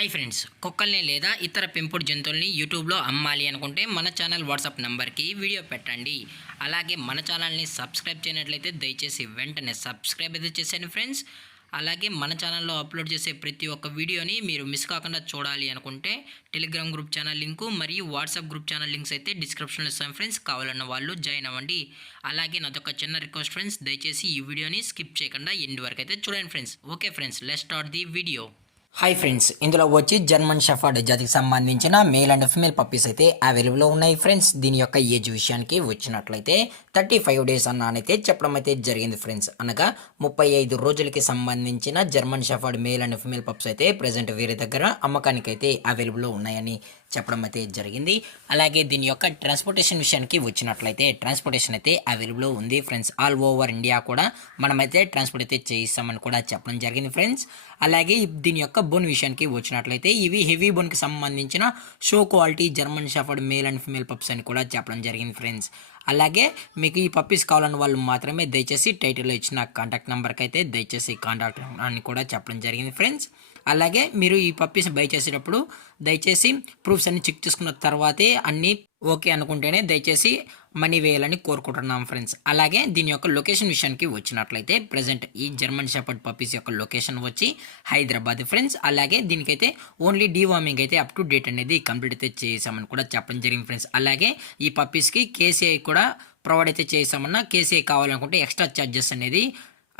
Hi friends, కుక్కల్ని లేదా ఇతర పెంపుడు జంతువుల్ని యూట్యూబ్లో అమ్మాలి అనుకుంటే మన ఛానల్ వాట్సాప్ నెంబర్కి వీడియో పెట్టండి. అలాగే మన ఛానల్ని సబ్స్క్రైబ్ చేయనట్లయితే దయచేసి వెంటనే సబ్స్క్రైబ్ అయితే చేసేయండి ఫ్రెండ్స్. అలాగే మన ఛానల్లో అప్లోడ్ చేసే ప్రతి ఒక్క వీడియోని మీరు మిస్ కాకుండా చూడాలి అనుకుంటే టెలిగ్రామ్ గ్రూప్ ఛానల్ లింకు మరియు వాట్సాప్ గ్రూప్ ఛానల్ లింక్స్ అయితే డిస్క్రిప్షన్లో ఇస్తాను ఫ్రెండ్స్. కావాలన్న వాళ్ళు జాయిన్ అవ్వండి. అలాగే నాదొక చిన్న రిక్వెస్ట్ ఫ్రెండ్స్, దయచేసి ఈ వీడియోని స్కిప్ చేయకుండా ఎండ్ వరకు అయితే చూడండి friends. Okay friends, let's start the video. Hi friends, ఇందులో వచ్చి జర్మన్ షెఫర్డ్ జాతికి సంబంధించిన మేల్ అండ్ ఫిమేల్ పప్పీస్ అయితే అవైలబుల్లో ఉన్నాయి ఫ్రెండ్స్. దీని యొక్క ఏజ్ విషయానికి వచ్చినట్లయితే 35 డేస్ అన్నైతే చెప్పడం అయితే జరిగింది ఫ్రెండ్స్. అనగా 35 రోజులకి సంబంధించిన German shepherd male and female pups అయితే ప్రజెంట్ వీరి దగ్గర అమ్మకానికి అయితే అవైలబుల్లో ఉన్నాయని చెప్పడం అయితే జరిగింది. అలాగే దీని యొక్క ట్రాన్స్పోర్టేషన్ విషయానికి వచ్చినట్లయితే ట్రాన్స్పోర్టేషన్ అయితే అవైలబుల్లో ఉంది ఫ్రెండ్స్. ఆల్ ఓవర్ ఇండియా కూడా మనమైతే ట్రాన్స్పోర్ట్ అయితే చేయిస్తామని కూడా చెప్పడం జరిగింది ఫ్రెండ్స్. అలాగే దీని యొక్క బోన్ విషయానికి వచ్చినట్లయితే ఇవి హెవీ బోన్కి సంబంధించిన show quality German shepherd male and female pups అని కూడా చెప్పడం జరిగింది ఫ్రెండ్స్. అలాగే మీకు ఈ పప్పీస్ కావాలన్న వాళ్ళు మాత్రమే దయచేసి టైటిల్లో ఇచ్చిన కాంటాక్ట్ నెంబర్కి అయితే దయచేసి కాంటాక్ట్ అని కూడా చెప్పడం జరిగింది ఫ్రెండ్స్. అలాగే మీరు ఈ పప్పీస్ బై చేసేటప్పుడు దయచేసి ప్రూఫ్స్ అన్ని చెక్ చేసుకున్న తర్వాతే అన్నీ ఓకే అనుకుంటేనే దయచేసి మనీ వేయాలని కోరుకుంటున్నాం ఫ్రెండ్స్. అలాగే దీని యొక్క లొకేషన్ విషయానికి వచ్చినట్లయితే ప్రజెంట్ ఈ జర్మన్ షెపర్డ్ పప్పీస్ యొక్క లొకేషన్ వచ్చి హైదరాబాద్ ఫ్రెండ్స్. అలాగే దీనికైతే ఓన్లీ డీవార్మింగ్ అయితే అప్ టు డేట్ అనేది కంప్లీట్ అయితే చేసామని కూడా చెప్పడం జరిగింది ఫ్రెండ్స్. అలాగే ఈ పప్పీస్కి కేసీఐ కూడా ప్రొవైడ్ అయితే చేసామన్నా కేసీఐ కావాలనుకుంటే ఎక్స్ట్రా ఛార్జెస్ అనేది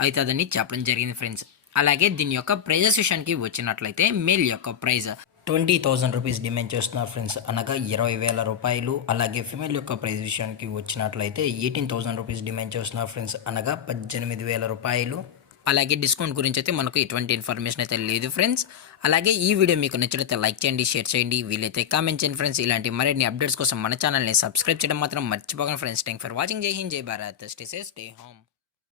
అవుతుందని చెప్పడం జరిగింది ఫ్రెండ్స్. అలాగే దీని యొక్క ప్రైజెస్ విషయానికి వచ్చినట్లయితే మేల్ యొక్క ప్రైజ్ 20,000 రూపీస్ డిమాండ్ చేస్తున్నారు ఫ్రెండ్స్, అనగా 20,000 రూపాయలు. అలాగే ఫిమేల్ యొక్క ప్రైస్ విషయానికి వచ్చినట్లయితే 18,000 రూపీస్ డిమాండ్ చేస్తున్నారు ఫ్రెండ్స్, అనగా 18,000 రూపాయలు. అలాగే డిస్కౌంట్ గురించి అయితే మనకు ఎటువంటి ఇన్ఫర్మేషన్ అయితే లేదు ఫ్రెండ్స్. అలాగే ఈ వీడియో మీకు నచ్చినట్లయితే లైక్ చేయండి, షేర్ చేయండి, వీలైతే కామెంట్ చేయండి ఫ్రెండ్స్. ఇలాంటి మరిన్ని అప్డేట్స్ కోసం మన ఛానల్ని సబ్స్క్రైబ్ చేయడం మాత్రం మర్చిపోకండి ఫ్రెండ్స్. Thank for watching. జై హింద్, జై Bharat, stay safe, stay home.